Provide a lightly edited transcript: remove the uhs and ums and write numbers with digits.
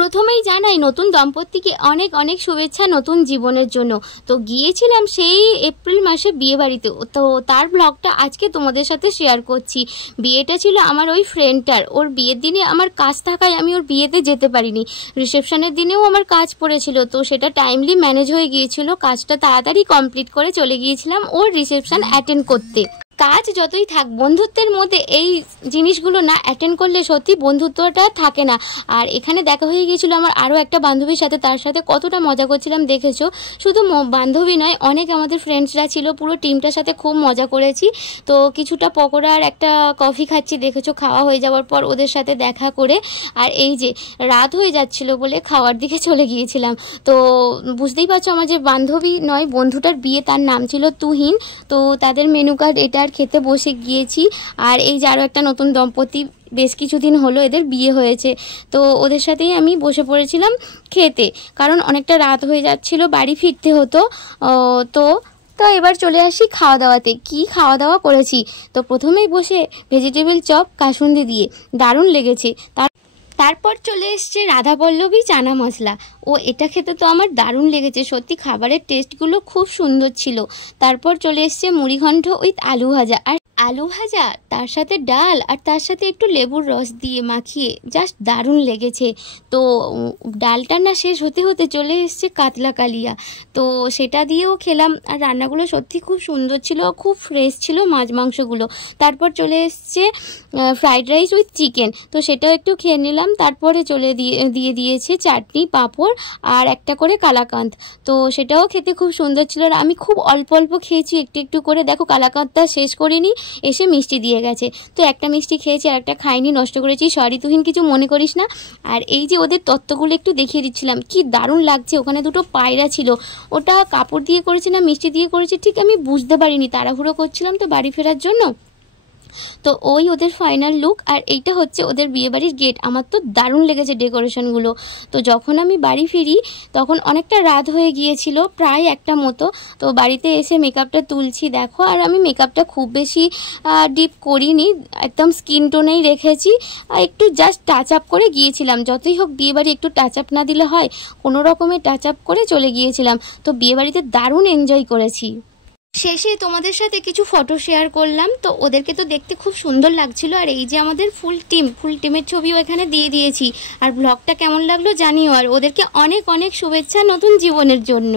প্রথমেই জানাই নতুন দম্পতিকে অনেক অনেক শুভেচ্ছা নতুন জীবনের জন্য। তো গিয়েছিলাম সেই এপ্রিল মাসে বিয়ে বাড়িতে, তো তার ব্লগটা আজকে তোমাদের সাথে শেয়ার করছি। বিয়েটা ছিল আমার ওই ফ্রেন্ডটার, ওর বিয়ের দিনে আমার কাজ থাকায় আমি ওর বিয়েতে যেতে পারিনি। রিসেপশনের দিনেও আমার কাজ পড়েছিল, তো সেটা টাইমলি ম্যানেজ হয়ে গিয়েছিল, কাজটা তাড়াতাড়ি কমপ্লিট করে চলে গিয়েছিলাম ওর রিসেপশন অ্যাটেন্ড করতে। কাজ যতই থাক বন্ধুত্বের মধ্যে এই জিনিসগুলো না অ্যাটেন্ড করলে সত্যি বন্ধুত্বটা থাকে না। আর এখানে দেখা হয়ে গিয়েছিল আমার আরও একটা বান্ধবীর সাথে, তার সাথে কতটা মজা করছিলাম দেখেছো। শুধু বান্ধবী নয়, অনেক আমাদের ফ্রেন্ডসরা ছিল, পুরো টিমটার সাথে খুব মজা করেছি। তো কিছুটা পকোড়া আর একটা কফি খাচ্ছি দেখেছো, খাওয়া হয়ে যাওয়ার পর ওদের সাথে দেখা করে আর এই যে রাত হয়ে যাচ্ছিল বলে খাওয়ার দিকে চলে গিয়েছিলাম। তো বুঝতেই পারছো আমার যে বান্ধবী নয় বন্ধুটার বিয়ে, তার নাম ছিল তুহিন। তো তাদের মেনু কার্ড এটা খেতে বসে গিয়েছি। আর এই যে আরও একটা নতুন দম্পতি, বেশ কিছুদিন হলো এদের বিয়ে হয়েছে, তো ওদের সাথেই আমি বসে পড়েছিলাম খেতে, কারণ অনেকটা রাত হয়ে যাচ্ছিল, বাড়ি ফিরতে হতো। তো এবার চলে আসি খাওয়া দাওয়াতে। কি খাওয়া দাওয়া করেছি, তো প্রথমেই বসে ভেজিটেবল চপ কাসুন্দি দিয়ে, দারুণ লেগেছে। তারপর চলে এসছে রাধাপল্লবী চানা মশলা, ও এটা খেতে তো আমার দারুণ লেগেছে, সত্যি খাবারের টেস্টগুলো খুব সুন্দর ছিল। তারপর চলে এসছে মুড়িঘণ্ট উইথ আলু ভাজা, আর আলু ভাজা তার সাথে ডাল আর তার সাথে একটু লেবুর রস দিয়ে মাখিয়ে জাস্ট দারুণ লেগেছে। তো ডালটা না শেষ হতে হতে চলে এসছে কাতলা কালিয়া, তো সেটা দিয়েও খেলাম। আর রান্নাগুলো সত্যি খুব সুন্দর ছিল, খুব ফ্রেশ ছিল মাছ মাংসগুলো। তারপর চলে এসছে ফ্রাইড রাইস উইথ চিকেন, তো সেটাও একটু খেয়ে নিলাম। তারপরে দিয়ে দিয়েছে চাটনি, পাঁপড় আর একটা করে কালাকাঁদ, তো সেটাও খেতে খুব সুন্দর ছিল। আর আমি খুব অল্প অল্প খেয়েছি, একটু একটু করে। দেখো কালাকাঁদটা শেষ করিনি, এসে মিষ্টি দিয়ে গেছে, তো একটা মিষ্টি খেয়েছি আর একটা খাইনি, নষ্ট করেছি, সরি তুহিন, কিছু মনে করিস না। আর এই যে ওদের তত্ত্বগুলো একটু দেখিয়ে দিচ্ছিলাম, কি দারুণ লাগছে। ওখানে দুটো পায়রা ছিল, ওটা কাপড় দিয়ে করেছে না মিষ্টি দিয়ে করেছে ঠিক আমি বুঝতে পারিনি, তাড়াহুড়ো করছিলাম তো বাড়ি ফেরার জন্য। তো ওই ওদের ফাইনাল লুক, আর এইটা হচ্ছে ওদের বিয়েবাড়ির গেট। আমার তো দারুণ লেগেছে ডেকোরেশনগুলো। তো যখন আমি বাড়ি ফিরি তখন অনেকটা রাত হয়ে গিয়েছিল, প্রায় একটা মতো। তো বাড়িতে এসে মেকআপটা তুলছি দেখো, আর আমি মেকআপটা খুব বেশি ডিপ করিনি, একদম স্কিন টোনেই রেখেছি, একটু জাস্ট টাচ আপ করে গিয়েছিলাম। যতই হোক বিয়েবাড়ি একটু টাচ আপ না দিলে হয়, কোনো রকমের টাচ আপ করে চলে গিয়েছিলাম। তো বিয়েবাড়িতে দারুণ এনজয় করেছি। শেষে তোমাদের সাথে কিছু ফটো শেয়ার করলাম, তো ওদেরকে তো দেখতে খুব সুন্দর লাগছিল। আর এই যে আমাদের ফুল টিমের ছবিও এখানে দিয়ে দিয়েছি। আর ব্লগটা কেমন লাগলো জানিও, আর ওদেরকে অনেক অনেক শুভেচ্ছা নতুন জীবনের জন্য।